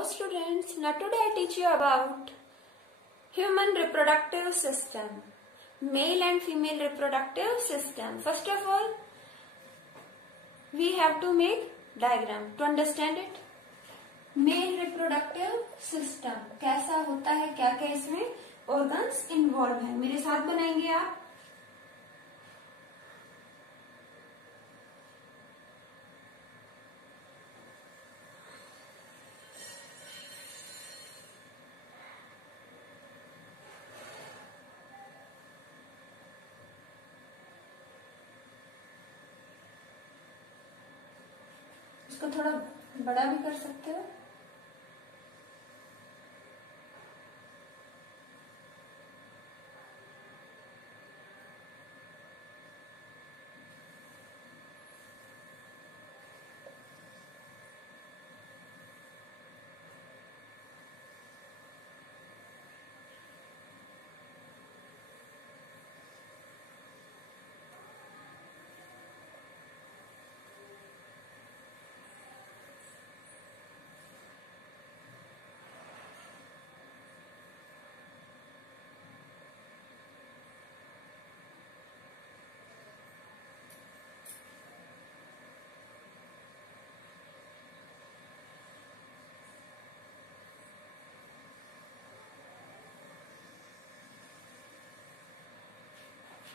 Hello students, now today I teach you about human reproductive system, male and female reproductive system. First of all, we have to make diagram to understand it. Male reproductive system कैसा होता है, क्या क्या इसमें organs involved है, मेरे साथ बनाएंगे आप. इसको थोड़ा बड़ा भी कर सकते हो.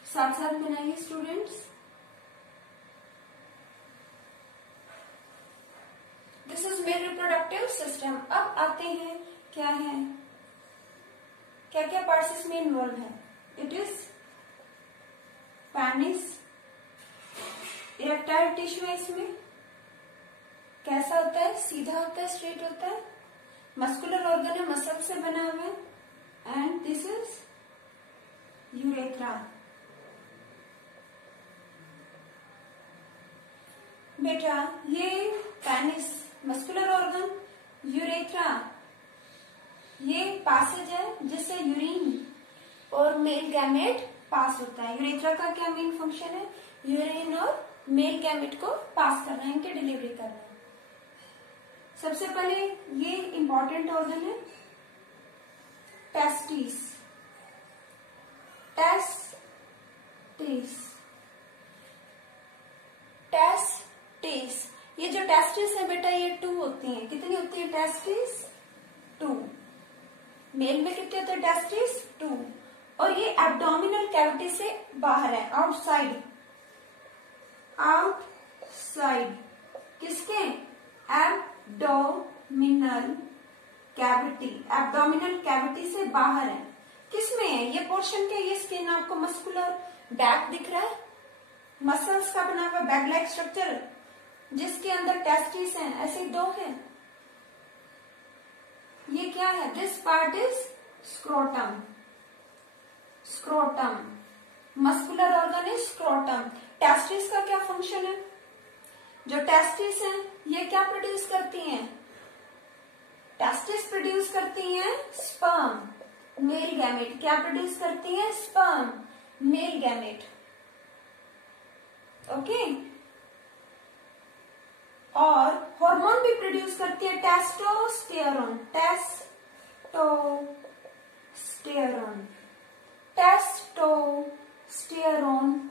साथ साथ बनाइए students. This is male reproductive system. अब आते हैं क्या है, क्या क्या पार्ट्स इसमें इन्वॉल्व है. It is penis, erectile tissue है इसमें. कैसा होता है, सीधा होता है, स्ट्रेट होता है. मस्कुलर ऑर्गन है, मसल से बना हुआ है. And this is urethra. बेटा ये पेनिस मस्कुलर ऑर्गन, यूरेथ्रा ये पासेज है जिससे यूरिन और मेल गैमेट पास होता है. यूरेथ्रा का क्या मेन फंक्शन है, यूरिन और मेल गैमेट को पास करना है, इनके डिलीवरी करना है. सबसे पहले ये इंपॉर्टेंट ऑर्गन है टेस्टिस. ये जो टेस्टिस है बेटा ये 2 होती हैं. कितनी होती है टेस्टिस, 2. मेल में कितने होते हैं टेस्टिस, 2. और ये एब्डोमिनल कैविटी से बाहर है, आउटसाइड किसके, एब्डोमिनल कैविटी से बाहर है. किसमें है ये पोर्शन के, ये स्किन आपको मस्कुलर बैक दिख रहा है, मसल्स का बना हुआ बैग लाइक स्ट्रक्चर जिसके अंदर टेस्टिस हैं, ऐसे 2 हैं. ये क्या है, this part is scrotum. Muscular organ is scrotum. Testis का क्या फंक्शन है, जो टेस्टिस हैं ये क्या प्रोड्यूस करती हैं, टेस्टिस प्रोड्यूस करती हैं स्पर्म, मेल गैमेट. क्या प्रोड्यूस करती हैं, स्पर्म, मेल गैमेट. ओके. और हार्मोन भी प्रोड्यूस करती है, टेस्टोस्टेरोन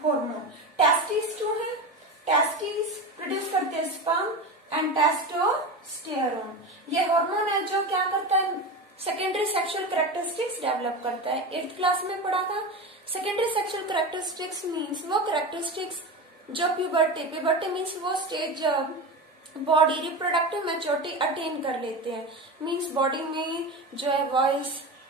हार्मोन. टेस्टिस 2 है, टेस्टिस प्रोड्यूस करते हैं स्पर्म एंड टेस्टोस्टेरोन. ये हार्मोन है जो क्या करता है, सेकेंडरी सेक्सुअल कैरेक्टरिस्टिक्स डेवलप करता है. 8th क्लास में पढ़ा था. सेकेंडरी सेक्सुअल कैरेक्टरिस्टिक्स मीन्स वो कैरेक्टरिस्टिक्स जो प्यूबर्टी मीन्स वो स्टेज जब बॉडी रिप्रोडक्टिव मैच्योरिटी अटेन कर लेते हैं. मीन्स बॉडी में जो है वॉइस,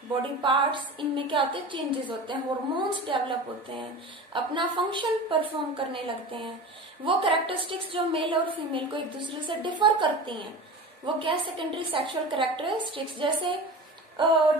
बॉडी पार्ट्स, इनमें क्या होते हैं, चेंजेस होते हैं, हार्मोन्स डेवलप होते हैं, अपना फंक्शन परफॉर्म करने लगते हैं. वो कैरेक्टरिस्टिक्स जो मेल और फीमेल को एक दूसरे से डिफर करती हैं वो क्या है, सेकेंडरी सेक्सुअल कैरेक्टरिस्टिक्स. जैसे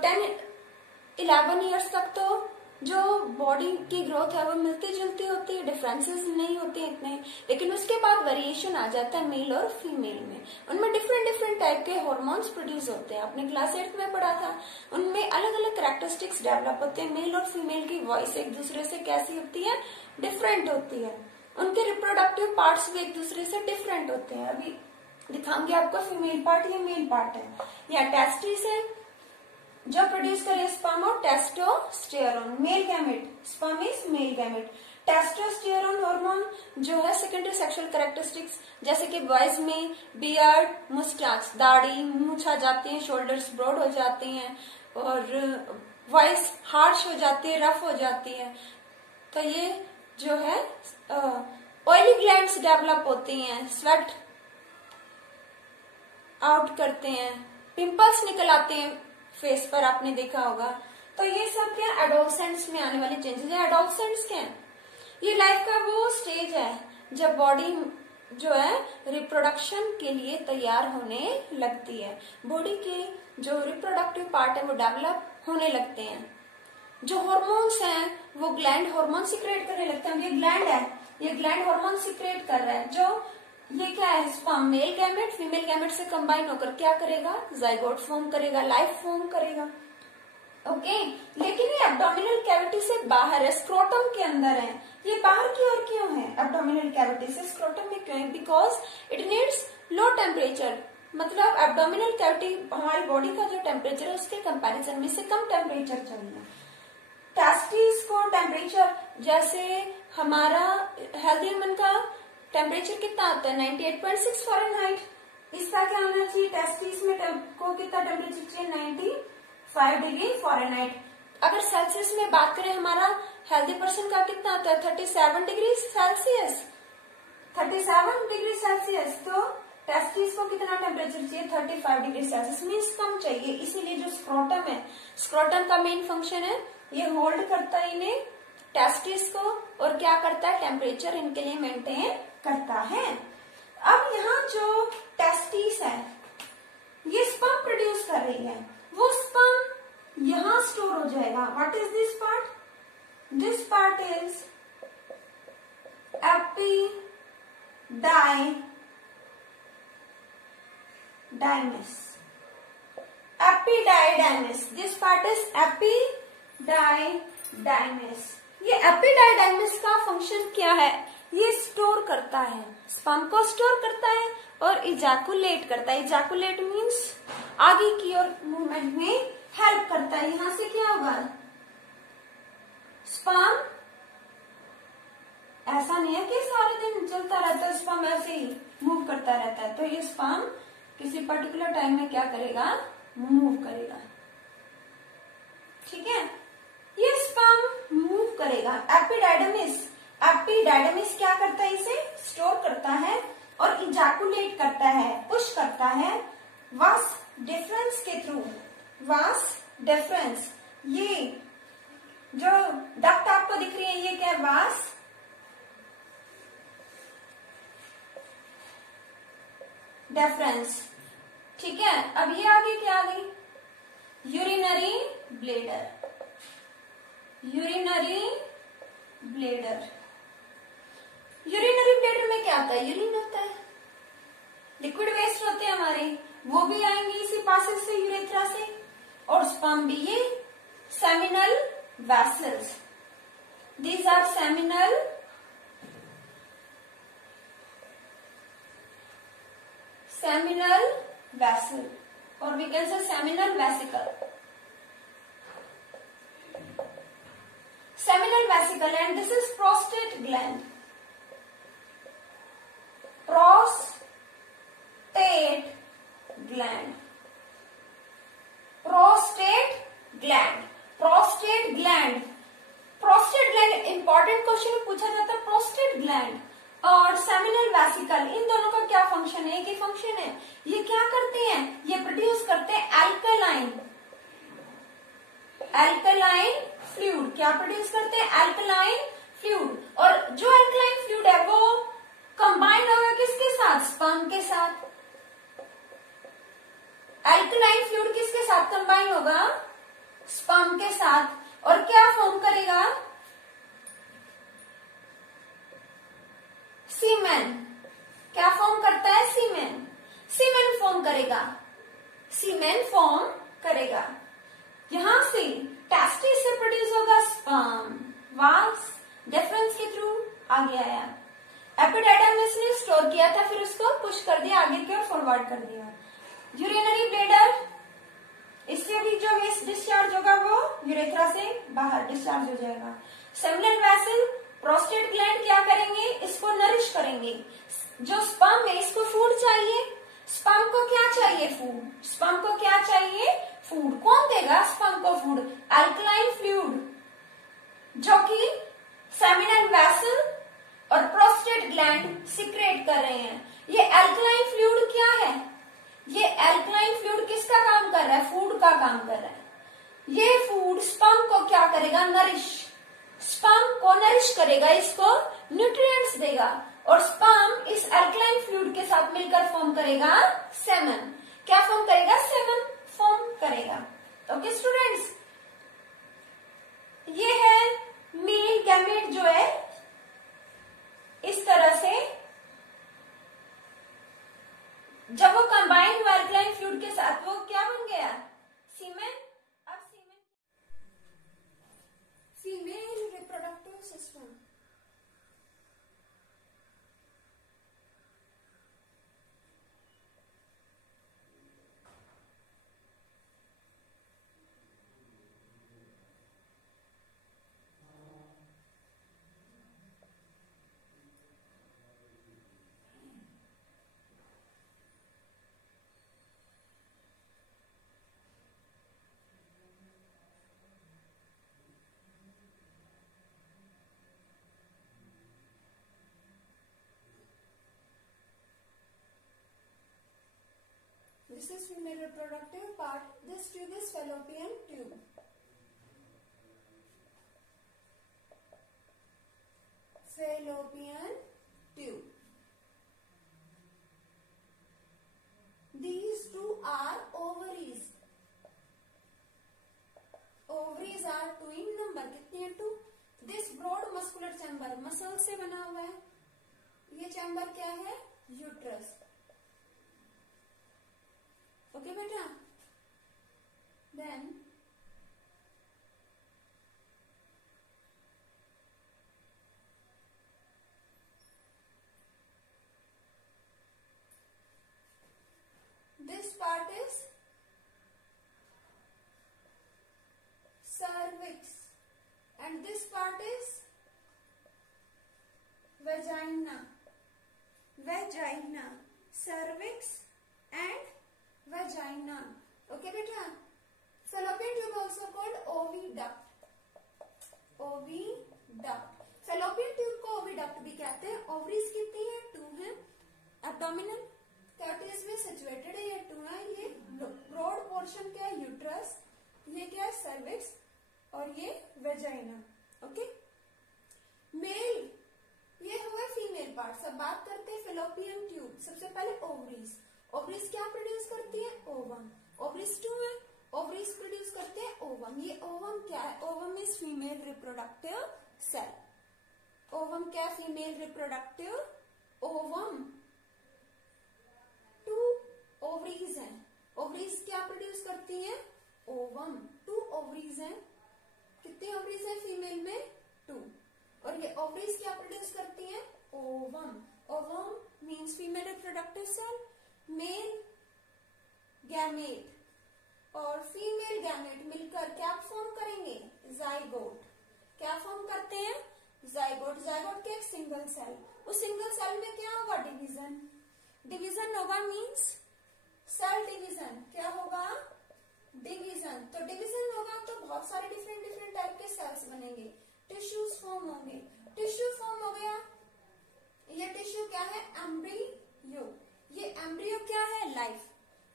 10-11 ईयर्स तक तो जो बॉडी की ग्रोथ है वो मिलती जुलती होती है, डिफरेंसेस नहीं होते हैं इतने. लेकिन उसके बाद वेरिएशन आ जाता है मेल और फीमेल में. उनमें डिफरेंट टाइप के हार्मोन्स प्रोड्यूस होते हैं. आपने क्लास 8 में पढ़ा था. उनमें अलग अलग कैरेक्टरिस्टिक्स डेवलप होते हैं. मेल और फीमेल की वॉइस एक दूसरे से कैसी होती है, डिफरेंट होती है. उनके रिप्रोडक्टिव पार्ट्स भी एक दूसरे से डिफरेंट होते हैं. अभी दिखाऊंगी आपको फीमेल पार्ट, ये मेल पार्ट है। या टेस्टिस है जो प्रोड्यूस करे स्पर्म और testosterone, male gamete, sperm is male gamete. Testosterone hormone जो है सेकेंडरी सेक्सुअल कैरेक्टरिस्टिक्स, जैसे कि बॉयज में बियर्ड, मुस्टाच, दाढ़ी, मूंछ आ जाती है, शोल्डर्स ब्रॉड हो जाती हैं और वॉइस हार्श हो जाती है, रफ हो जाती है। तो ये जो है ऑयली ग्लैंड्स डेवलप होती हैं, स्वेट आउट करते हैं, पिंपल्स निकल आते हैं फेस पर, आपने देखा होगा। तो ये सब क्या एडोलसेंट्स में आने वाली चेंजेस है। एडोलसेंट्स क्या है? ये लाइफ का वो स्टेज है जब बॉडी जो है रिप्रोडक्शन के लिए तैयार होने लगती है। बॉडी के जो रिप्रोडक्टिव पार्ट है वो डेवलप होने लगते हैं। जो हार्मोन्स हैं वो ग्लैंड हार्मोन सिक्रेट करने लगते हैं। ये ग्लैंड है, ये ग्लैंड हार्मोन सिक्रेट कर रहा है। जो ये क्या है, sperm male gamete female gamete से कंबाइन होकर क्या करेगा, जाइगोट फॉर्म करेगा, लाइफ फॉर्म करेगा। ओके, लेकिन ये एब्डोमिनल कैविटी से बाहर है, स्क्रोटम के अंदर है। ये बाहर की ओर क्यों है? एब्डोमिनल कैविटी से स्क्रोटम में क्यों है? Because it needs low temperature. मतलब एब्डोमिनल कैविटी हमारी बॉडी का जो टेम्परेचर है उसके कंपैरिजन में से कम टेम्परेचर चाहिए। टेस्टिस को टेम्परेचर, जैसे हमारा हेल्दी ह्यूमन का टेम्परेचर कितना आता है 98.6 फ़ारेनहाइट, इसका क्या होना चाहिए? टेस्टिस में को कितना टेम्परेचर चाहिए? 95 डिग्री फ़ारेनहाइट। अगर सेल्सियस में बात करें हमारा हेल्दी पर्सन का कितना आता है 37 डिग्री सेल्सियस, 37 डिग्री सेल्सियस। तो टेस्टिस को कितना टेम्परेचर चाहिए? 35 डिग्री सेल्सियस, मीन्स कम चाहिए। इसीलिए जो स्क्रोटम है, स्क्रोटम का मेन फंक्शन है ये होल्ड करता है इन्हें टेस्टिस को और क्या करता है, टेम्परेचर इनके लिए मेंटेन करता है। अब यहाँ जो टेस्टिस है ये स्पर्म प्रोड्यूस कर रही है, वो स्पर्म यहाँ स्टोर हो जाएगा। What is this part? This part is epididymis. Epididymis, this part is epididymis. ये एपिडाइडाइमिस का फंक्शन क्या है? ये स्टोर करता है, स्पर्म को स्टोर करता है और इजैकुलेट करता है। इजैकुलेट मीन्स आगे की ओर मूवमेंट में हेल्प करता है। यहां से क्या होगा, स्पर्म ऐसा नहीं है कि सारे दिन चलता रहता है, स्पर्म ऐसे ही मूव करता रहता है। तो ये स्पर्म किसी पर्टिकुलर टाइम में क्या करेगा, मूव करेगा। ठीक है, ये स्पर्म मूव करेगा। एपिडाइडमिस क्या करता है, इसे स्टोर करता है और इजैकुलेट करता है, पुश करता है वास डिफरेंस के थ्रू। वास डिफरेंस, ये जो डक्ट आपको दिख रही है ये क्या है, वास डिफरेंस। ठीक है, अब ये आगे क्या आ गई, urinary bladder. Urinary bladder, urinary bladder में क्या आता है, यूरिन होता है, लिक्विड वेस्ट होते हैं हमारे, वो भी आएंगे इसी पासेज से, यूरेथ्रा से। और स्पर्म भी, ये seminal vessels, these are seminal vessel और we can say seminal vesicle. Seminal vesicle and this is prostate gland. Prostate gland. Prostate gland. Prostate gland. Prostate gland important question पूछा जाता है। prostate gland और seminal vesicle इन दोनों का क्या function है, एक ही फंक्शन है। ये क्या करते हैं, ये प्रोड्यूस करते हैं एल्कलाइन फ्लूइड। क्या प्रोड्यूस करते हैं, एल्कलाइन फ्लूइड। और जो एल्कलाइन फ्लूइड है वो कंबाइन होगा किसके साथ, स्पर्म के साथ। एल्कलाइन फ्लूइड किसके साथ कंबाइन होगा, स्पर्म के साथ। और क्या फॉर्म करेगा, सीमेन। क्या फॉर्म करता है, सीमेन। सीमेन फॉर्म करेगा, सीमेन फॉर्म करेगा। यहां से टेस्टिस से प्रोड्यूस होगा स्पर्म, वास डिफरेंस के थ्रू आगे आया। एपिडाइडर्मिस ने स्टोर किया था, फिर उसको पुश कर दिया आगे की ओर, फॉरवर्ड कर दिया। यूरिनरी ब्लैडर, इससे भी जो वेस्ट डिस्चार्ज होगा वो यूरेथ्रा से बाहर डिस्चार्ज हो जाएगा। सेमिनल वेसल, प्रोस्टेट ग्लैंड क्या करेंगे, इसको नरिश करेंगे। जो स्पर्म है इसको फूड चाहिए, स्पर्म को क्या चाहिए, फूड। स्पर्म को क्या चाहिए, फूड। कौन देगा स्पर्म को फूड, अल्कलाइन फ्लूइड, जो कि सेमिनल वेसल और प्रोस्टेट ग्लैंड सिक्रेट कर रहे हैं। ये अल्कलाइन फ्लूइड क्या है, ये अल्कलाइन फ्लूइड किसका काम कर रहा है, फूड का काम कर रहा है। ये फूड स्पर्म को क्या करेगा, नरिश, स्पर्म को नरिश करेगा, इसको न्यूट्रिएंट्स देगा, और स्पर्म इस अल्कलाइन फ्लूइड के साथ मिलकर फॉर्म करेगा सेमन। क्या फॉर्म करेगा, सेमन फॉर्म करेगा। ओके स्टूडेंट्स, ये है मेल गैमेट जो है इस तरह से, जब वो कंबाइंड हुआ अल्कलाइन फ्लूइड के साथ वो क्या बन गया, सीमेन। अब semen female reproductive system. This is female reproductive part. This tube is fallopian tube. Fallopian tube. These two are ovaries. Ovaries are two in number. कितनी है, two? This broad muscular chamber, muscle से बना हुआ है। ये chamber क्या है, uterus. Okay बेटा, then this part is cervix and this part is vagina. Vagina, cervix and vagina. Okay beta, fallopian tube also called oviduct. Oviduct, fallopian tube को oviduct भी कहते हैं। ओवरीज कितनी है, 2 है। एब्डोमिनल कैविटीज में सिचुएटेड है, ये 2 है। ये ब्रॉड पोर्शन क्या है, यूट्रस, ये क्या है, सर्विक्स, और ये वेजाइना। ओके, मेल, ये हुआ फीमेल पार्ट। सब बात करते हैं fallopian ट्यूब। सबसे पहले ओवरीज। ओवरीज क्या प्रोड्यूस करती है, ओवम। ओवरीज 2 है, ओवरीज प्रोड्यूस करते हैं ओवम। ये ओवम क्या है, ovum is female reproductive cell. Ovum क्या, फीमेल रिप्रोडक्टिव ओवम। 2 ओवरीज हैं। ओवरीज क्या प्रोड्यूस करती हैं, ओवम। 2 ओवरीज हैं। कितने ओवरीज हैं फीमेल में, 2। और ये ओवरीज क्या प्रोड्यूस करती हैं, ovum. Ovum means female reproductive cell. Male gamete और फीमेल गैमेट मिलकर क्या फॉर्म करेंगे, जाइगोट। क्या फॉर्म करते हैं, जाइगोट। जाइगोट के एक सिंगल सेल, उस सिंगल सेल में क्या होगा, डिवीजन। डिवीजन होगा मीन्स सेल डिवीजन। क्या होगा, डिवीजन। तो डिवीजन होगा तो बहुत सारे डिफरेंट टाइप के सेल्स बनेंगे, टिश्यूज फॉर्म होंगे। टिश्यू फॉर्म हो गया, ये टिश्यू क्या है, एम्ब्रियो। ये एम्ब्रियो क्या है, लाइफ।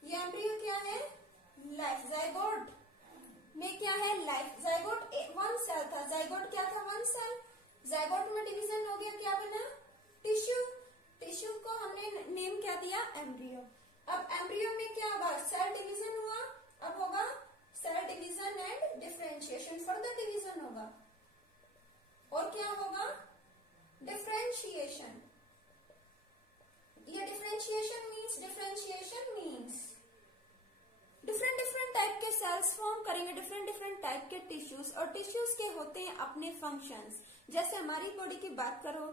ये एम्ब्रियो क्या है, लाइफ। जाइगोट में क्या है, लाइफ। जाइगोट 1 सेल था, जाइगोट क्या था, 1 सेल। जाइगोट में डिवीजन हो गया, क्या बना, टिश्यू। टिश्यू को हमने नेम क्या दिया, एम्ब्रियो। अब एम्ब्रियो में क्या होगा, सेल डिवीजन हुआ। अब होगा cell division and differentiation, further division होगा। और क्या होगा, डिफरेंशिएशन। ये डिफरेंशिएशन मीन्स डिफरेंट टाइप के सेल्स फॉर्म करेंगे, डिफरेंट टाइप के टिश्यूज। और टिश्यूज के होते हैं अपने फंक्शंस। जैसे हमारी बॉडी की बात करो,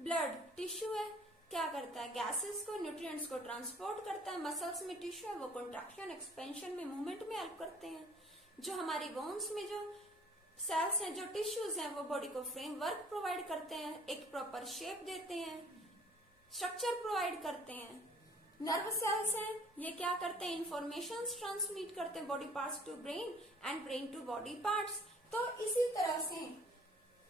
ब्लड टिश्यू है, क्या करता है, गैसेस को, न्यूट्रिएंट्स को ट्रांसपोर्ट करता है। मसल्स में टिश्यू है, वो कॉन्ट्रैक्शन एक्सपेंशन में, मूवमेंट में हेल्प करते हैं। जो हमारी बोन्स में जो सेल्स हैं, जो टिश्यूज हैं, वो बॉडी को फ्रेमवर्क प्रोवाइड करते हैं, एक प्रॉपर शेप देते हैं, स्ट्रक्चर प्रोवाइड करते हैं। नर्व सेल्स हैं, ये क्या करते हैं, इंफॉर्मेशन ट्रांसमिट करते हैं body parts to brain and brain to body parts. तो इसी तरह से,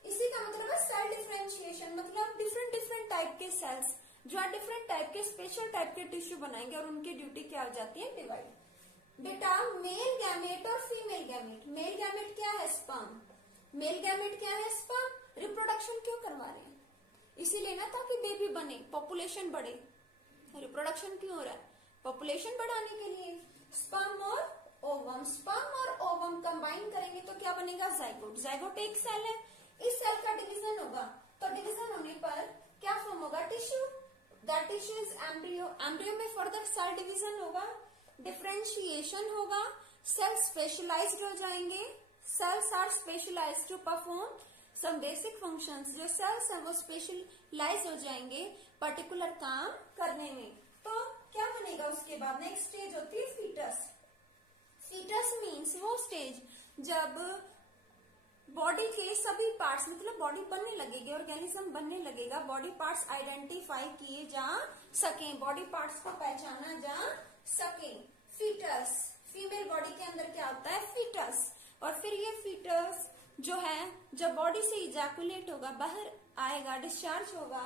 इसी का मतलब है सेल डिफरेंशिएशन, मतलब डिफरेंट डिफरेंट टाइप के सेल्स जो है डिफरेंट टाइप के स्पेशल टाइप के टिश्यू बनाएंगे और उनकी ड्यूटी क्या हो जाती है, डिवाइड। बेटा मेल गैमेट और फीमेल गैमेट, मेल गैमेट क्या है, स्पर्म, मेल गैमेट क्या है, स्पर्म। रिप्रोडक्शन क्यों करवा रहे हैं, इसीलिए ना ताकि बेबी बने, पॉपुलेशन बढ़े। रिप्रोडक्शन क्यों हो रहा है, पॉपुलेशन बढ़ाने के लिए। स्पर्म और ओवम, स्पर्म और ओवम कंबाइन करेंगे तो क्या बनेगा, जाइगोट। जाइगोट एक सेल है, इस सेल का डिवीजन होगा, तो डिवीजन होने पर क्या फॉर्म होगा, tissue. That tissue is embryo. Embryo में फर्दर सेल डिवीजन होगा, डिफरेंशिएशन होगा, सेल स्पेशलाइज्ड हो जाएंगे। Cells are specialised to perform some basic functions. जो सेल्स हैं वो स्पेशलाइज हो जाएंगे पर्टिकुलर काम करने में। तो क्या बनेगा उसके बाद, नेक्स्ट स्टेज होती है फीटस। फीटस मीन्स वो स्टेज जब बॉडी के सभी पार्ट्स, मतलब बॉडी बनने लगेगी, ऑर्गेनिज्म बनने लगेगा, बॉडी पार्ट्स आइडेंटिफाई किए जा सकें, बॉडी पार्ट्स को पहचाना जा सके। फीटस, फीमेल बॉडी के अंदर क्या होता है, फीटस। और फिर ये फीटस जो है, जब बॉडी से इजैकुलेट होगा, बाहर आएगा, डिस्चार्ज होगा,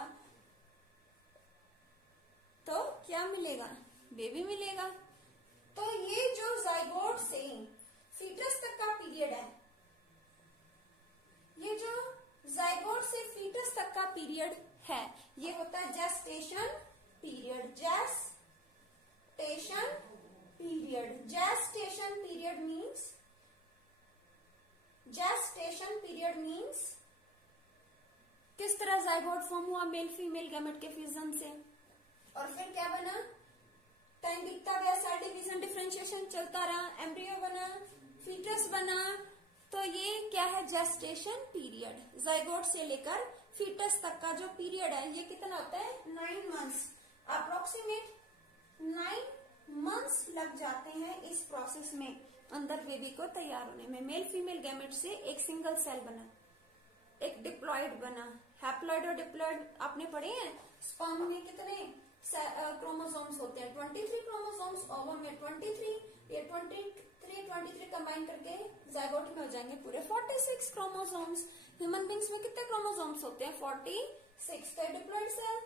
तो क्या मिलेगा, बेबी मिलेगा। तो ये जो जाइगोट से फीटस तक का पीरियड है, ये जो जाइगोट से फीटस तक का पीरियड है, ये होता है gestation period. Gestation period, gestation period means, gestation period means किस तरह जाइगोट फॉर्म हुआ मेल फीमेल गैमेट के फ्यूजन से, और फिर क्या बना, टाइम बीतता गया, सेल डिवीजन डिफरेंशिएशन चलता रहा, एम्ब्रियो बना, फीटस बना। तो ये क्या है, जेस्टेशन पीरियड। जाइगोट से लेकर फीटस तक का जो पीरियड है, ये कितना होता है, 9 मंथ्स। अप्रोक्सीमेट 9 मंथ्स लग जाते हैं इस प्रोसेस में, अंदर बेबी को तैयार होने में। मेल फीमेल गैमेट से एक सिंगल सेल बना, एक डिप्लॉइड बना। हैप्लॉइड और डिप्लॉइड आपने पढ़े हैं। स्पर्म में कितने क्रोमोसोम्स होते हैं, 23 क्रोमोसोम्स, ओवम में 23, ये 23 कंबाइन करके जाइगोट में हो जाएंगे पूरे 46 क्रोमोसोम्स। ह्यूमन बींग्स में कितने क्रोमोसोम्स होते हैं, 46। तो डिप्लॉइड सेल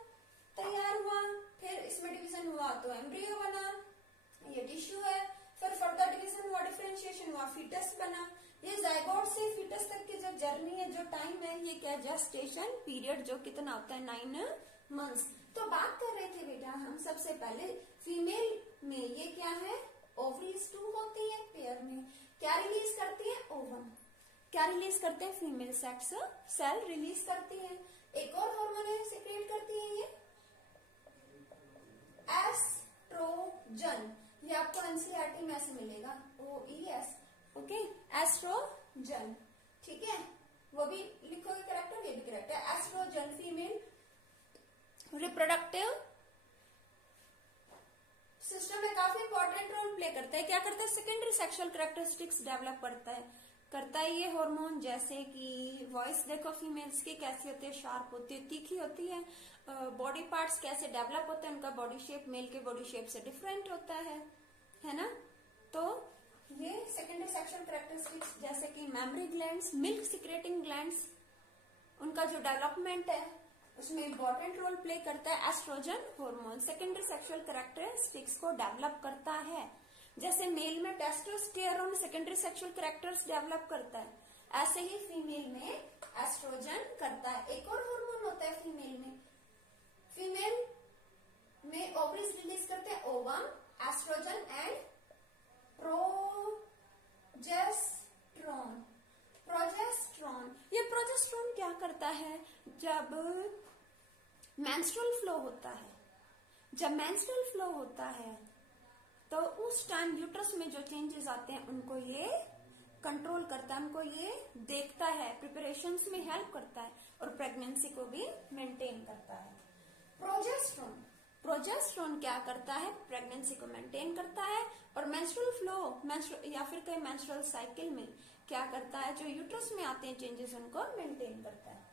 तैयार हुआ, फिर इसमें डिवीजन हुआ तो एम्ब्रियो बना, ये टिश्यू है, फिर फर्दर डिवीजन हुआ, डिफरेंशिएशन हुआ, फीटस बना। ये जाइगोट से फीटस तक की जो जर्नी है, जो टाइम है, ये क्या, जेस्टेशन पीरियड, जो कितना होता है, 9 मंथ्स। तो बात कर रहे थे बेटा हम सबसे पहले फीमेल में, ये क्या है, ओवरीज 2 होती है पेयर में, क्या रिलीज करती है, ओवम। क्या रिलीज करते हैं, फीमेल सेक्स सेल रिलीज करती है। एक और हार्मोन है सिक्रेट करती है, ये एस्ट्रोजन। ये आपको एनसीईआरटी में ऐसे मिलेगा, OES, ओके, एस्ट्रोजन, ठीक है, वो भी लिखोगे करेक्ट और ये भी करेक्ट है। एस्ट्रोजन फीमेल रिप्रोडक्टिव सिस्टम में काफी इंपॉर्टेंट रोल प्ले करता है। क्या करता है, सेकेंडरी सेक्सुअल कैरेक्टरिस्टिक्स डेवलप करता है ये हार्मोन। जैसे कि वॉइस देखो फीमेल्स की कैसी होती है, शार्प होती है, तीखी होती है। बॉडी पार्ट्स कैसे डेवलप होते हैं, उनका बॉडी शेप मेल के बॉडी शेप से डिफरेंट होता है ना। तो ये सेकेंडरी सेक्सुअल कैरेक्टरिस्टिक्स जैसे कि mammary glands, milk secreting glands, उनका जो डेवलपमेंट है उसमें इंपॉर्टेंट रोल प्ले करता है estrogen hormone. Secondary sexual characteristics को डेवलप करता है। जैसे मेल में testosterone secondary sexual characters develop करता है, ऐसे ही फीमेल में एस्ट्रोजन करता है। एक और हार्मोन होता है फीमेल में ओवरीज रिलीज करते हैं, ओवम, एस्ट्रोजन एंड प्रोजेस्टेरोन। ये प्रोजेस्टेरोन क्या करता है, जब मेंस्ट्रुअल फ्लो होता है, तो उस टाइम यूट्रस में जो चेंजेस आते हैं उनको ये कंट्रोल करता है, उनको ये देखता है, प्रिपरेशंस में हेल्प करता है। और प्रेगनेंसी को भी मेंटेन करता है। प्रोजेस्टेरोन, प्रोजेस्टेरोन क्या करता है, प्रेगनेंसी को मेंटेन करता है और मेंस्ट्रुअल फ्लो या फिर कई मेंस्ट्रुअल साइकिल में क्या करता है, जो यूट्रस में आते हैं चेंजेस उनको मेंटेन करता है।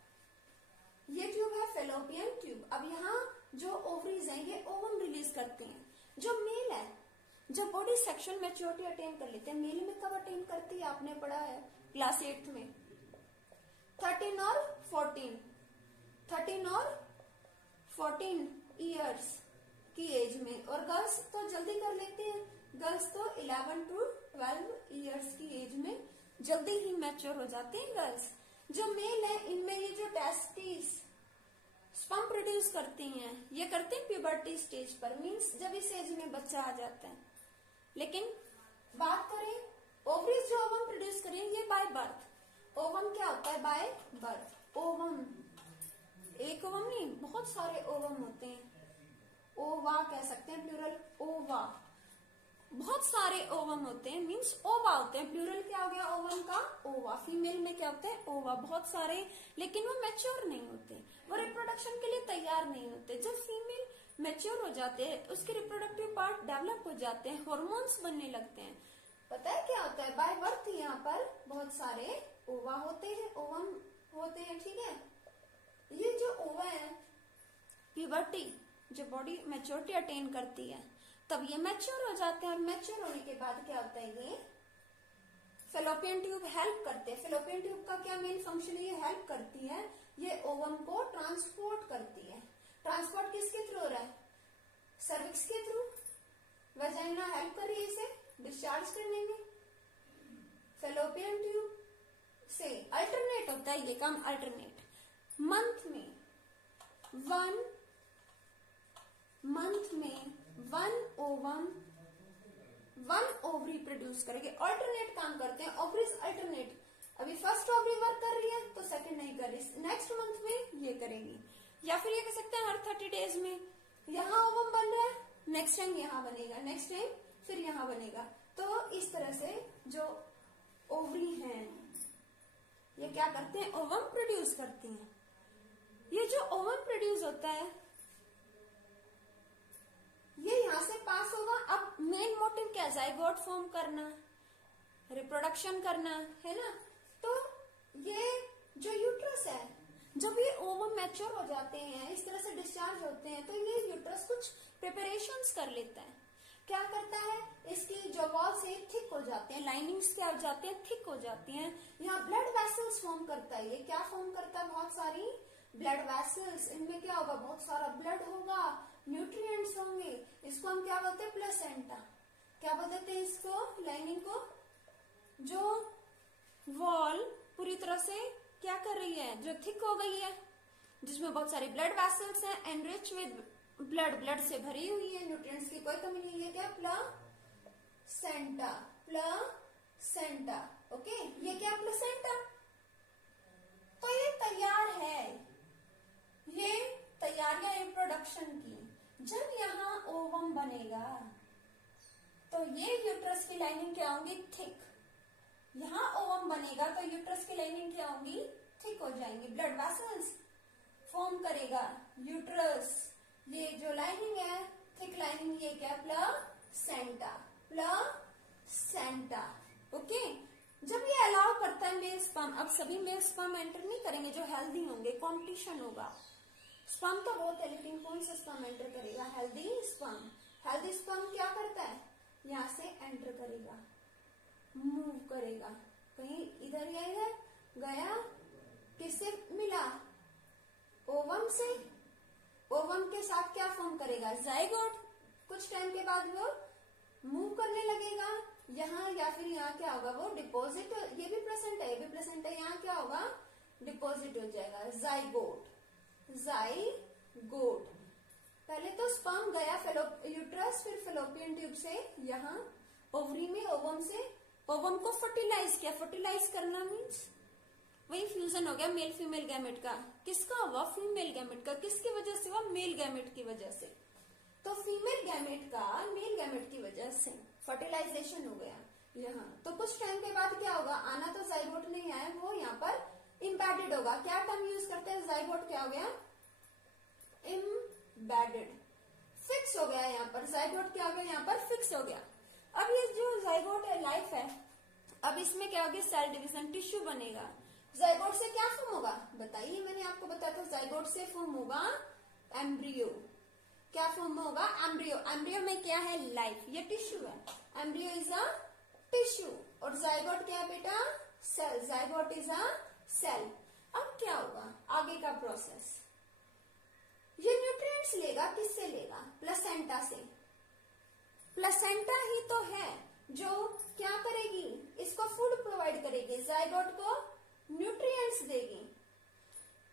ये ट्यूब है फेलोपियन ट्यूब। अब यहाँ जो ओवरीज हैं ये ओवम रिलीज करते हैं। जो मेल है, जब बॉडी सेक्सुअल मैच्योरिटी अटेन कर लेते हैं, मेल में कब अटेन करती है, आपने पढ़ा है क्लास 8 में, 13 और 14, 13 और 14 ईयर्स की एज में। और गर्ल्स तो जल्दी कर लेते हैं, गर्ल्स तो 11 to 12 ईयर्स की एज में जल्दी ही मैच्योर हो जाते हैं गर्ल्स। जो मेल है इनमें ये जो टेस्टिस स्पर्म प्रोड्यूस करती हैं, ये करते हैं प्यूबर्टी स्टेज पर, मींस जब इस एज में बच्चा आ जाता है। लेकिन बात करें ओवरीज जो ओवम प्रोड्यूस करें, ये बाय बर्थ। ओवम क्या होता है, बाय बर्थ। ओवम, एक ओवम नहीं, बहुत सारे ओवम होते हैं, ओवा कह सकते हैं, प्लूरल ओवा। बहुत सारे ओवम होते हैं, मींस ओवा होते हैं, प्लूरल क्या हो गया ओवम का, ओवा। फीमेल में क्या होता है, ओवा, बहुत सारे, लेकिन वो मैच्योर नहीं होते, वो रिप्रोडक्शन के लिए तैयार नहीं होते। जब फीमेल मैच्योर हो जाते हैं, उसके रिप्रोडक्टिव पार्ट डेवलप हो जाते हैं, हॉर्मोन्स बनने लगते हैं। पता है क्या होता है, बाय बर्थ यहाँ पर बहुत सारे ओवा होते हैं, ओवम होते हैं, ठीक है। ये जो ओवा है, प्यूबर्टी, जो बॉडी मैच्योरिटी अटेन करती है, तब ये मैच्योर हो जाते हैं। और मैच्योर होने के बाद क्या होता है, ये फेलोपियन ट्यूब हेल्प करते हैं। फेलोपियन ट्यूब का क्या मेन फंक्शन है, ये हेल्प करती है, ये ओवम को ट्रांसपोर्ट करती है। ट्रांसपोर्ट किसके थ्रू हो रहा है, सर्विक्स के थ्रू। वजाइना हेल्प कर रही है इसे डिस्चार्ज करने में। फेलोपियन ट्यूब से अल्टरनेट होता है ये काम, अल्टरनेट। मंथ में वन ओवम 1 ओवरी प्रोड्यूस करेगी। अल्टरनेट काम करते हैं, ओवरीज अल्टरनेट। अभी फर्स्ट ओवरी वर्क कर रही है तो सेकंड नहीं कर रही, नेक्स्ट मंथ में ये करेगी। या फिर ये कह सकते हैं हर 30 डेज में यहाँ ओवम बन रहा है, नेक्स्ट टाइम यहाँ बनेगा, नेक्स्ट टाइम फिर यहाँ बनेगा। तो इस तरह से जो ओवरी हैं ये क्या करते हैं, ओवम प्रोड्यूस करती हैं। ये जो ओवम प्रोड्यूस होता है ये यहां से पास होगा। अब मेन मोटिव क्या है, जाइगोट फॉर्म करना, रिप्रोडक्शन करना, है ना। तो ये जो यूट्रस है, जब ये ओवम मैच्योर हो जाते हैं, इस तरह से डिस्चार्ज होते हैं, तो ये यूट्रस कुछ प्रिपरेशंस कर लेता है। क्या करता है, इसकी जो वॉल्स है थिक हो जाते हैं, लाइनिंग्स क्या हो जाती हैं, थिक हो जाती हैं। यहाँ ब्लड वेसल्स फॉर्म करता है। ये क्या फॉर्म करता है, बहुत सारी ब्लड वेसल्स। इनमें क्या होगा, बहुत सारा ब्लड होगा, न्यूट्रिएंट्स होंगे। इसको हम क्या बोलते हैं, प्लेसेंटा। क्या बोलते हैं इसको, लाइनिंग को। जो वॉल पूरी तरह से क्या कर रही है, जो थिक हो गई है, जिसमें बहुत सारी ब्लड वेसल्स हैं, एनरिच विद ब्लड, ब्लड से भरी हुई है, न्यूट्रिएंट्स की कोई कमी नहीं है। क्या, प्लेसेंटा, प्लेसेंटा। ओके, ये क्या, प्लेसेंटा। तो ये तैयार है, ये तैयारियां है प्रोडक्शन की। जब यहाँ ओवम बनेगा तो ये यूट्रस की लाइनिंग क्या होंगी, थिक। यहाँ ओवम बनेगा तो यूट्रस की लाइनिंग क्या होंगी, थिक हो जाएंगी, ब्लड वेसल्स फॉर्म करेगा यूट्रस। ये जो लाइनिंग है थिक लाइनिंग, ये क्या, प्लेसेंटा, प्लेसेंटा। ओके, जब ये अलाउ करता है मेल स्पर्म, अब सभी मेल स्पर्म एंटर नहीं करेंगे जो हेल्दी होंगे, कॉम्पिटिशन होगा। स्पर्म तो बहुत है, लेकिन कौन सा स्पर्म एंटर करेगा, हेल्दी स्पर्म। हेल्दी स्पर्म क्या करता है, यहां से एंटर करेगा, मूव करेगा, कहीं इधर या इधर गया, किससे मिला, ओवम से। ओवम के साथ क्या फॉर्म करेगा, जाइगोट। कुछ टाइम के बाद वो मूव करने लगेगा यहाँ, या फिर यहाँ क्या होगा, वो डिपॉजिट। ये भी प्लेसेंटा है, ये भी प्लेसेंटा है, यहाँ क्या होगा, डिपॉजिट हो जाएगा, जाइगोट, जाइगोट। पहले तो स्पर्म गया यूट्रस, फिर फेलोपियन ट्यूब से यहाँ ओवरी में, ओवम से ओवम को फर्टिलाइज किया। फर्टिलाइज करना मीन्स वही फ्यूजन हो गया मेल फीमेल गैमेट का। किसका हुआ, फीमेल गैमेट का। किसकी वजह से हुआ, मेल गैमेट की वजह से। तो फीमेल गैमेट का मेल गैमेट की वजह से फर्टिलाइजेशन हो गया यहाँ। तो कुछ टाइम के बाद क्या होगा, आना तो जाइगोट नहीं आया, वो यहाँ पर इम्बेडेड होगा। क्या टर्म यूज करते हैं, जाइगोट क्या हो गया, इम्बेडेड, फिक्स हो गया यहाँ पर, जाइगोट क्या हो गया यहाँ पर, फिक्स हो गया। अब ये जो जाइगोट है, लाइफ है, अब इसमें क्या होगी, सेल डिवीजन, टिश्यू बनेगा। जाइगोट से क्या फॉर्म होगा बताइए, मैंने आपको बताया था जाइगोट से फॉर्म होगा एम्ब्रियो। क्या फॉर्म होगा, एम्ब्रियो। एम्ब्रियो में क्या है, लाइफ, ये टिश्यू है, एम्ब्रियो इज अ टिश्यू, और जाइगोट क्या है बेटा, cell, zygote is a cell. अब क्या होगा आगे का प्रोसेस, ये न्यूट्रिएंट्स लेगा, किससे लेगा, प्लेसेंटा से। प्लेसेंटा ही तो है जो क्या करेगी, इसको फूड प्रोवाइड करेगी, जाइगोट को न्यूट्रिएंट्स देगी,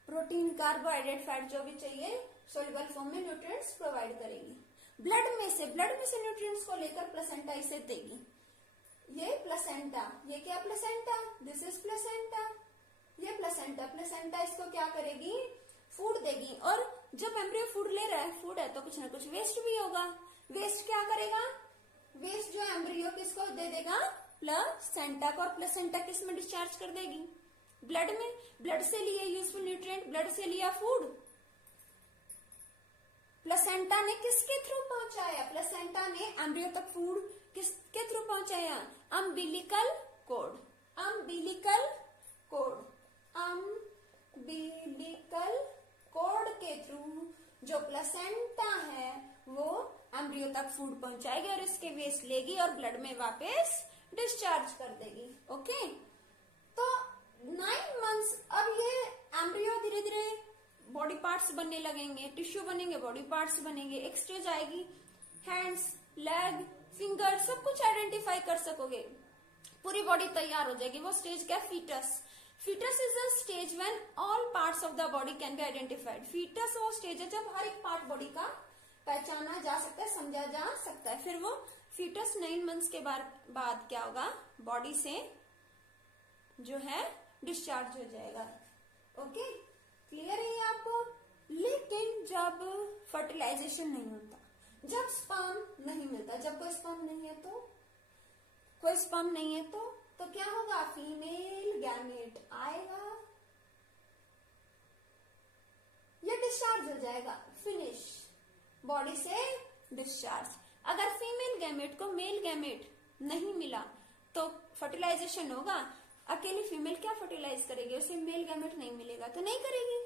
प्रोटीन, कार्बोहाइड्रेट, फैट जो भी चाहिए सोल्यूबल फॉर्म में न्यूट्रिएंट्स प्रोवाइड करेगी। ब्लड में से न्यूट्रिएंट्स को लेकर प्लेसेंटा इसे देगी। ये प्लेसेंटा, ये क्या प्लेसेंटा, दिस इज प्लेसेंटा, ये प्लेसेंटा। प्लेसेंटा इसको क्या करेगी, फूड देगी। और जब एम्ब्रियो फूड ले रहा है, फूड है तो कुछ ना कुछ वेस्ट भी होगा, वेस्ट क्या करेगा, वेस्ट जो एम्ब्रियो किसको दे देगा, प्लेसेंटा को, और प्लेसेंटा किस में डिस्चार्ज कर देगी, ब्लड में। ब्लड से लिए यूजफुल न्यूट्रिएंट, ब्लड से लिया फूड, प्लेसेंटा ने किसके थ्रू पहुंचाया, प्लेसेंटा ने एम्ब्रियो तक फूड किसके थ्रू पहुंचाया, umbilical cord, umbilical cord, umbilical cord के थ्रू जो प्लेसेंटा है वो एम्ब्रियो तक फूड पहुंचाएगी और इसके वेस्ट लेगी और ब्लड में वापस डिस्चार्ज कर देगी। ओके, तो 9 मंथ्स, अब ये एम्ब्रियो धीरे धीरे बॉडी पार्ट्स बनने लगेंगे, टिश्यू बनेंगे, बॉडी पार्ट्स बनेंगे। एक स्टेज आएगी, हैंड्स, लेग, फिंगर, सब कुछ आइडेंटिफाई कर सकोगे, पूरी बॉडी तैयार हो जाएगी। वो स्टेज क्या, foetus. Foetus is a stage when all parts of the body can be identified. Foetus वो स्टेज है जब हर एक पार्ट बॉडी का पहचाना जा सकता है, समझा जा सकता है। फिर वो फीटस 9 मंथ्स के बाद क्या होगा, बॉडी से जो है डिस्चार्ज हो जाएगा। ओके, क्लियर है ये आपको। लेकिन जब फर्टिलाइजेशन नहीं होता, जब स्पर्म नहीं मिलता, जब कोई स्पर्म नहीं है तो, कोई स्पर्म नहीं है तो क्या होगा, फीमेल गैमेट आएगा, ये डिस्चार्ज हो जाएगा, फिनिश, बॉडी से डिस्चार्ज। अगर फीमेल गैमेट को मेल गैमेट नहीं मिला तो फर्टिलाइजेशन होगा, अकेली फीमेल क्या फर्टिलाइज करेगी, उसे मेल गैमेट नहीं मिलेगा तो नहीं करेगी,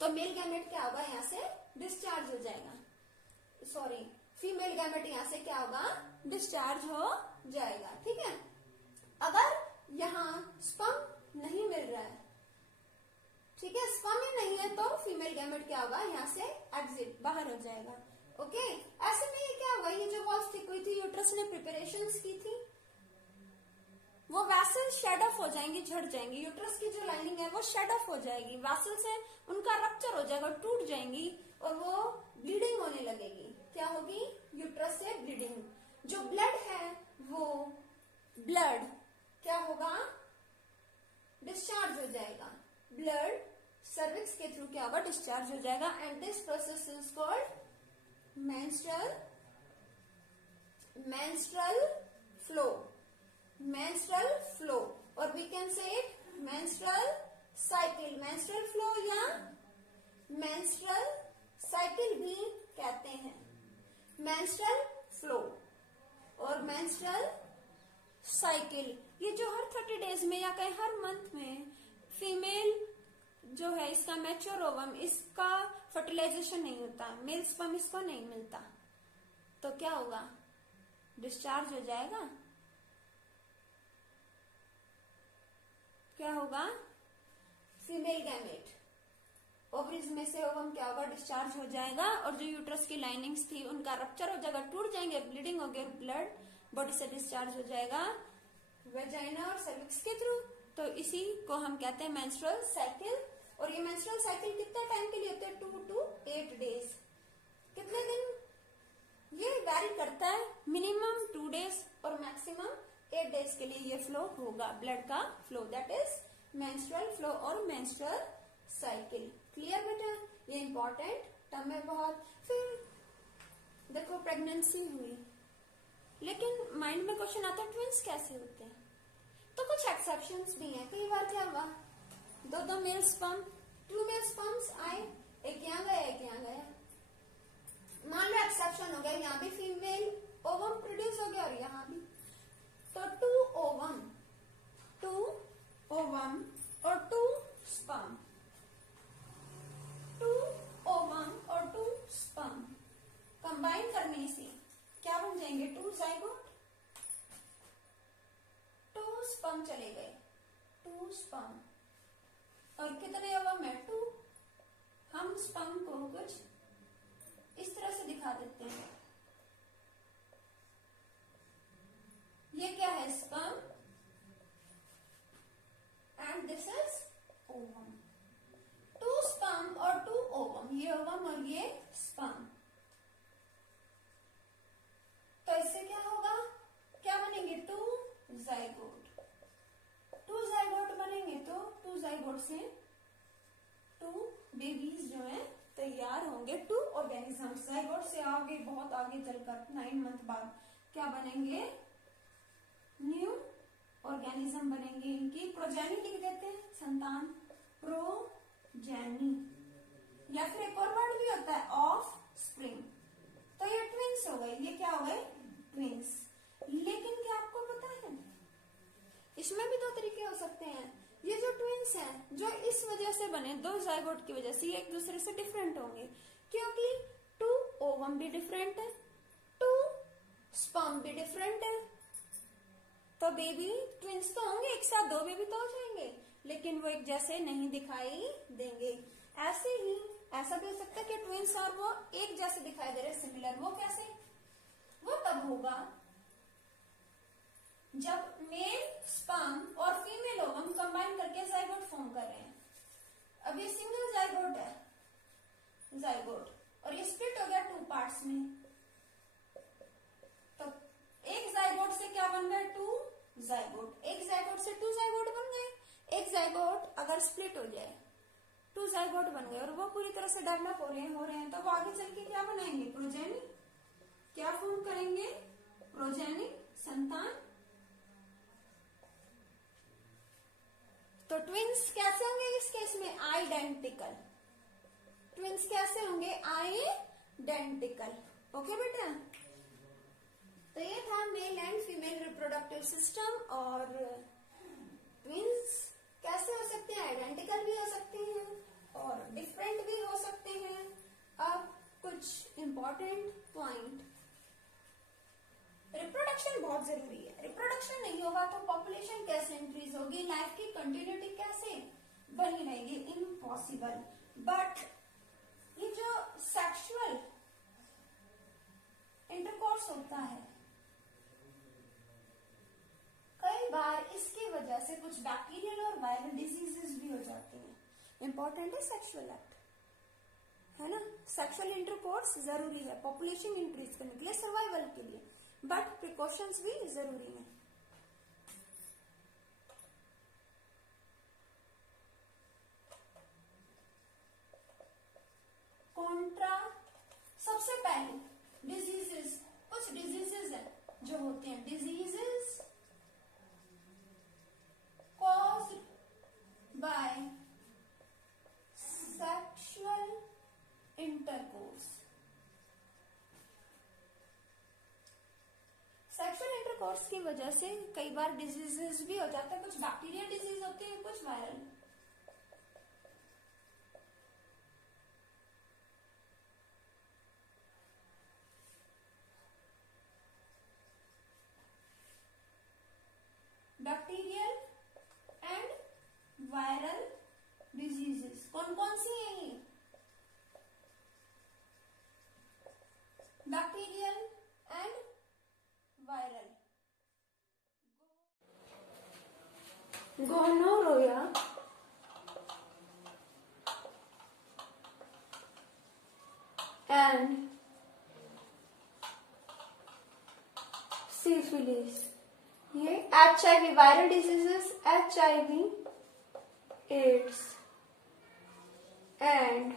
तो मेल गैमेट क्या होगा, यहाँ से डिस्चार्ज हो जाएगा, सॉरी फीमेल गैमेट यहाँ से क्या होगा, डिस्चार्ज हो जाएगा। ठीक है, अगर यहाँ स्पर्म नहीं मिल रहा है, ठीक है, स्पर्म ही नहीं है तो फीमेल गैमेट क्या होगा, यहाँ से एग्जिट, बाहर हो जाएगा। ओके, ऐसे में ये क्या होगा, ये जो वॉल्स थिक हुई थी, यूट्रस ने प्रिपरेशंस की थी, वो वैसल शेड ऑफ हो जाएंगी, झड़ जाएंगी, यूट्रस की जो लाइनिंग है वो शेड ऑफ हो जाएगी, वैसल से उनका रप्चर हो जाएगा, टूट जाएंगी और वो ब्लीडिंग होने लगेगी। क्या होगी, यूट्रस से ब्लीडिंग। जो ब्लड है वो ब्लड क्या होगा, डिस्चार्ज हो जाएगा, ब्लड सर्विक्स के थ्रू क्या होगा, डिस्चार्ज हो जाएगा। And this process is called menstrual flow, menstrual flow, और we can say it menstrual cycle, menstrual flow या menstrual cycle भी कहते हैं, menstrual flow और menstrual cycle। ये जो हर 30 डेज में या कहीं हर मंथ में फीमेल जो है इसका मैच्योर ओवम, इसका फर्टिलाइजेशन नहीं होता, मेल स्पर्म इसको नहीं मिलता, तो क्या होगा, डिस्चार्ज हो जाएगा। क्या होगा, फीमेल गैमेट, ओवरीज में से ओवम क्या होगा, डिस्चार्ज हो जाएगा और जो यूट्रस की लाइनिंग्स थी उनका रप्चर हो जाएगा, टूट जाएंगे, ब्लीडिंग हो गया, ब्लड बॉडी से डिस्चार्ज हो जाएगा वेजाइना और सर्विक्स के थ्रू। तो इसी को हम कहते हैं मेंस्ट्रुअल साइकिल। और ये मेंस्ट्रुअल साइकिल कितना टाइम के लिए होते हैं, 2 to 8 डेज। कितने दिन, ये वैरी करता है, मिनिमम 2 डेज और मैक्सिमम 8 डेज के लिए ये फ्लो होगा, ब्लड का flow, that is menstrual flow और मेंस्ट्रुअल साइकिल। क्लियर बेटा, ये इंपॉर्टेंट टर्म है बहुत। फिर देखो प्रेगनेंसी हुई, लेकिन माइंड में क्वेश्चन आता है ट्विंस कैसे होते हैं, तो कुछ एक्सेप्शंस भी हैं। कई बार क्या हुआ, दो मेल स्पर्म, 2 मेल स्पर्म्स आए, एक यहाँ गया एक यहाँ गया। मान लो एक्सेप्शन हो गया, यहाँ भी फीमेल ओवम प्रोड्यूस हो गया और यहाँ भी, तो 2 ओवम और 2 स्पर्म, 2 ओवम और 2 स्पर्म कंबाइन करने से क्या बन जाएंगे? 2 जाइगोट, 2 स्पर्म चले गए, 2 स्पर्म, और कितने ओवम है? 2। हम स्पर्म को कुछ इस तरह से दिखा देते हैं, ये क्या है? Sperm, and this is ovum. 2 sperm और 2 ओवम, ये ओवम और ये स्पर्म। तो इससे क्या होगा? क्या बनेंगे? 2 जाइगोट, 2 जाइगोट बनेंगे, तो 2 जाइगोट से 2 बेबीज जो है तैयार होंगे, 2 ऑर्गेनिज्म। जाइगोट से आगे, बहुत आगे चलकर 9 मंथ बाद क्या बनेंगे? न्यू ऑर्गेनिज्म बनेंगे। इनकी प्रोजेनी लिख देते हैं, संतान, प्रोजेनी। या फिर एक और वर्ड भी होता है, ऑफ स्प्रिंग। तो ये ट्विंस हो गए, ये क्या हो गए? ट्विंस। लेकिन क्या आपको पता है, इसमें भी 2 तरीके हो सकते हैं। ये जो ट्विंस हैं, जो इस वजह से बने, 2 जाइगोट की वजह से, ये एक दूसरे से डिफरेंट होंगे, क्योंकि 2 ओवम भी डिफरेंट है, 2 स्पर्म भी डिफरेंट है। तो बेबी ट्विंस तो होंगे, एक साथ 2 बेबी तो हो जाएंगे, लेकिन वो एक जैसे नहीं दिखाई देंगे। ऐसे ही ऐसा भी हो सकता है कि ट्विंस और वो एक जैसे दिखाई दे रहे, सिमिलर। वो कैसे? वो तब होगा जब मेल स्पर्म और फीमेल ओवम कंबाइन करके जाइगोट फॉर्म कर रहे हैं। अब ये सिंगल जाइगोट है, जाइगोट, और ये स्प्लिट हो गया 2 पार्ट्स में। तो एक जाइगोट से क्या बन गए? 2 जाइगोट। एक जाइगोट से 2 जाइगोट बन गए। एक जाइगोट अगर स्प्लिट हो जाए, 2 जाइगोट बन गए, और वो पूरी तरह से डेवलप हो रहे हैं, तो वो आगे चल के क्या बनाएंगे? प्रोजेनी। क्या फॉर्म करेंगे? प्रोजेनी, संतान। तो ट्विंस कैसे होंगे इस केस में? आइडेंटिकल। ट्विंस कैसे होंगे? आइडेंटिकल। ओके बेटा, तो ये था male and female reproductive system. और ट्विंस कैसे हो सकते हैं? आइडेंटिकल भी हो सकते हैं और डिफरेंट भी हो सकते हैं। अब कुछ इंपॉर्टेंट पॉइंट, रिप्रोडक्शन बहुत जरूरी है। रिप्रोडक्शन नहीं होगा तो पॉपुलेशन कैसे इंक्रीज होगी, लाइफ की कंटिन्यूटी कैसे बनी रहेगी? इम्पॉसिबल। बट ये जो सेक्सुअल इंटरकोर्स होता है, कई बार इसकी वजह से कुछ बैक्टीरियल और वायरल डिजीजेस भी हो जाती हैं। इंपॉर्टेंट है सेक्सुअल एक्ट, है ना? सेक्सुअल इंटरकोर्स जरूरी है पॉपुलेशन इंक्रीज करने के लिए, सर्वाइवल के लिए, बट प्रिकॉशंस भी जरूरी है। कॉन्ट्रा, सबसे पहले डिजीजेस, कुछ डिजीजेस है जो होते हैं, diseases caused by sexual intercourse. Sexual intercourse की वजह से कई बार डिजीजेस भी हो जाते हैं, कुछ बैक्टीरियल डिजीज होते हैं, कुछ viral. Bacterial and viral diseases कौन कौन सी हैं ये? Bacterial and viral. Gonorrhoea, and syphilis, ये HIV viral diseases, HIV AIDS and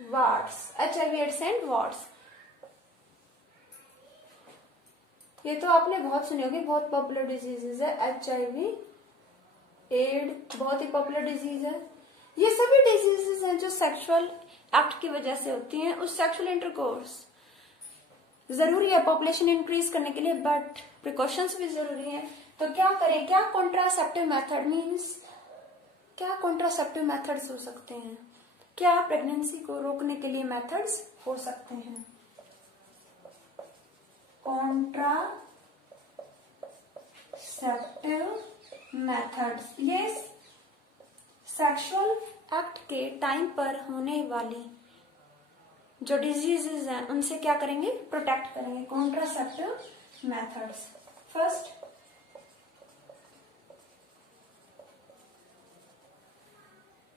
warts, HIV AIDS and warts. ये तो आपने बहुत सुनी होगी, बहुत पॉपुलर डिजीजेस है HIV एड बहुत ही पॉपुलर डिजीज है। ये सभी डिजीजेस हैं जो सेक्सुअल एक्ट की वजह से होती हैं। उस सेक्सुअल इंटरकोर्स जरूरी है पॉपुलेशन इंक्रीज करने के लिए, बट प्रिकॉशंस भी जरूरी है। तो क्या करें, क्या कॉन्ट्रासेप्टिव मेथड मीन्स क्या कॉन्ट्रासेप्टिव मेथड्स हो सकते हैं, क्या प्रेगनेंसी को रोकने के लिए मेथड्स हो सकते हैं। कॉन्ट्रासेप्टिव मेथड्स, ये सेक्सुअल एक्ट के टाइम पर होने वाली जो डिजीजेस हैं उनसे क्या करेंगे, प्रोटेक्ट करेंगे। Contraceptive methods, first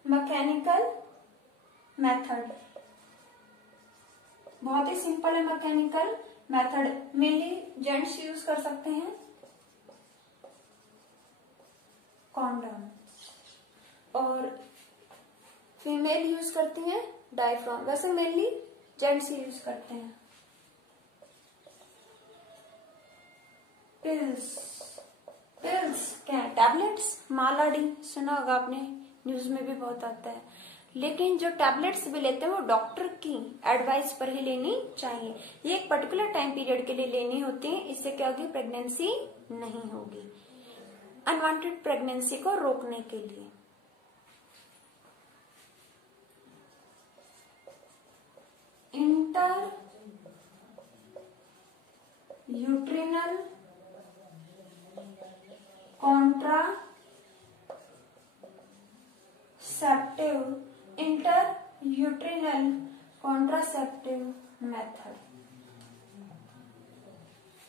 mechanical method, बहुत ही सिंपल है mechanical method. Mainly gents use कर सकते हैं कॉन्डम, और फीमेल यूज करती हैं डायफ्राम। वैसे मेनली जेंट्स यूज करते हैं। पिल्स, पिल्स क्या है, टैबलेट्स, मालाडी सुना होगा आपने, न्यूज में भी बहुत आता है। लेकिन जो टैबलेट्स भी लेते हैं वो डॉक्टर की एडवाइस पर ही लेनी चाहिए। ये एक पर्टिकुलर टाइम पीरियड के लिए लेनी होती है। इससे क्या होगी, प्रेगनेंसी नहीं होगी, अनवांटेड प्रेगनेंसी को रोकने के लिए। Inter uterine contraceptive, inter uterine contraceptive method,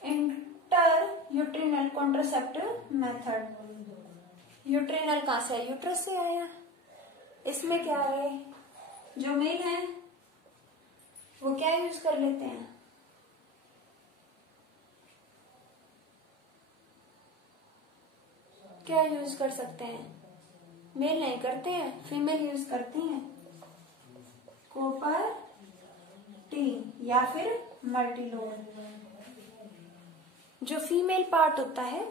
inter uterine contraceptive method. Uterine कहां से है, यूट्रस से आया। इसमें क्या है, जो मेल है वो क्या यूज कर लेते हैं, क्या यूज कर सकते हैं, मेल नहीं करते हैं, फीमेल यूज करती हैं कॉपर टी या फिर मल्टीलोड। जो फीमेल पार्ट होता है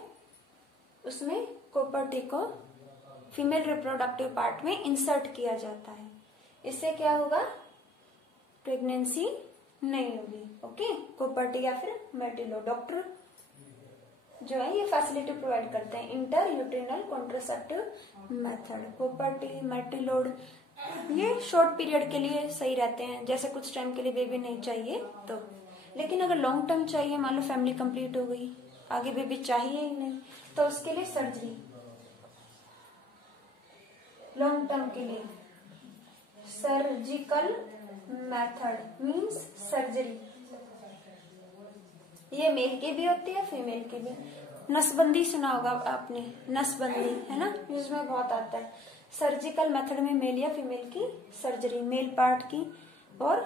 उसमें कॉपर टी को फीमेल रिप्रोडक्टिव पार्ट में इंसर्ट किया जाता है। इससे क्या होगा, प्रेगनेंसी नहीं होगी। ओके, कॉपर टी या फिर मल्टीलोड, डॉक्टर जो है ये फैसिलिटी प्रोवाइड करते हैं। Inter uterine contraceptive method, copper T, multiload, ये शॉर्ट पीरियड के लिए सही रहते हैं, जैसे कुछ टाइम के लिए बेबी नहीं चाहिए तो। लेकिन अगर लॉन्ग टर्म चाहिए, मान लो फैमिली कंप्लीट हो गई, आगे बेबी चाहिए ही नहीं, तो उसके लिए सर्जरी, लॉन्ग टर्म के लिए सर्जिकल मेथड मींस सर्जरी। ये मेल की भी होती है, फीमेल की भी। नसबंदी सुना होगा आपने, नसबंदी है ना, न्यूज में बहुत आता है। सर्जिकल मेथड में मेल या फीमेल की सर्जरी, मेल पार्ट की और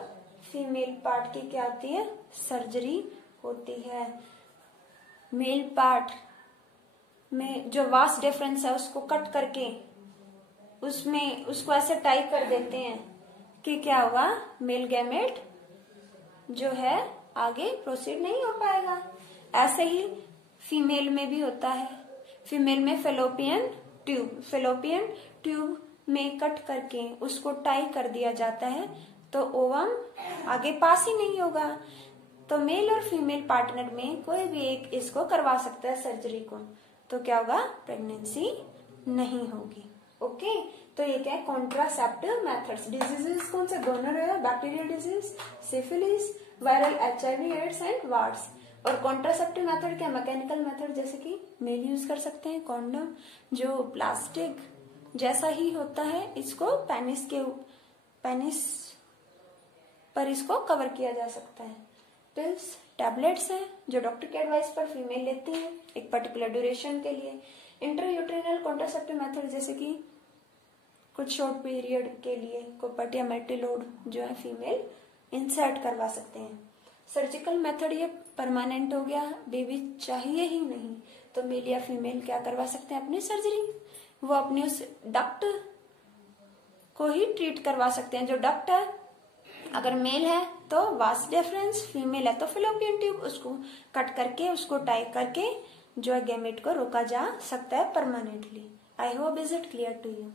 फीमेल पार्ट की क्या होती है, सर्जरी होती है। मेल पार्ट में जो वास्ट डिफरेंस है उसको कट करके उसमें उसको ऐसे टाई कर देते हैं कि क्या होगा, मेल गैमेट जो है आगे प्रोसीड नहीं हो पाएगा। ऐसे ही फीमेल में भी होता है। फीमेल में फेलोपियन ट्यूब में कट करके उसको टाई कर दिया जाता है तो ओवम आगे पास ही नहीं होगा। तो मेल और फीमेल पार्टनर में कोई भी एक इसको करवा सकता है सर्जरी को, तो क्या होगा, प्रेगनेंसी नहीं होगी। ओके, तो ये क्या है, कॉन्ट्रासेप्टिव मेथड्स। डिजीजेस कौन से, gonorrhoea, bacterial disease, syphilis, viral HIV, AIDS and warts. और कॉन्ट्रासेप्टिव मेथड क्या, मैकेनिकल मेथड, जैसे कि मेल यूज कर सकते हैं कॉन्डम, जो प्लास्टिक जैसा ही होता है, इसको पेनिस पर इसको कवर किया जा सकता है। पिल्स, टैबलेट्स हैं जो डॉक्टर के एडवाइस पर फीमेल लेती हैं एक पर्टिकुलर ड्यूरेशन के लिए। इंट्रायूटेरिनल कॉन्ट्रासेप्टिव मेथड जैसे कि कुछ शॉर्ट पीरियड के लिए कॉपर या मल्टीलोड जो है फीमेल इंसर्ट करवा सकते हैं। सर्जिकल मेथड ये परमानेंट हो गया, बेबी चाहिए ही नहीं तो मेल या फीमेल क्या करवा सकते हैं, अपनी सर्जरी, वो अपने उस डक्ट को ही ट्रीट करवा सकते हैं। जो डक्ट है अगर मेल है तो वास डिफरेंस, फीमेल है तो फेलोपियन ट्यूब, उसको कट करके उसको टाई करके जो है गैमेट को रोका जा सकता है permanently. I hope is it clear to you.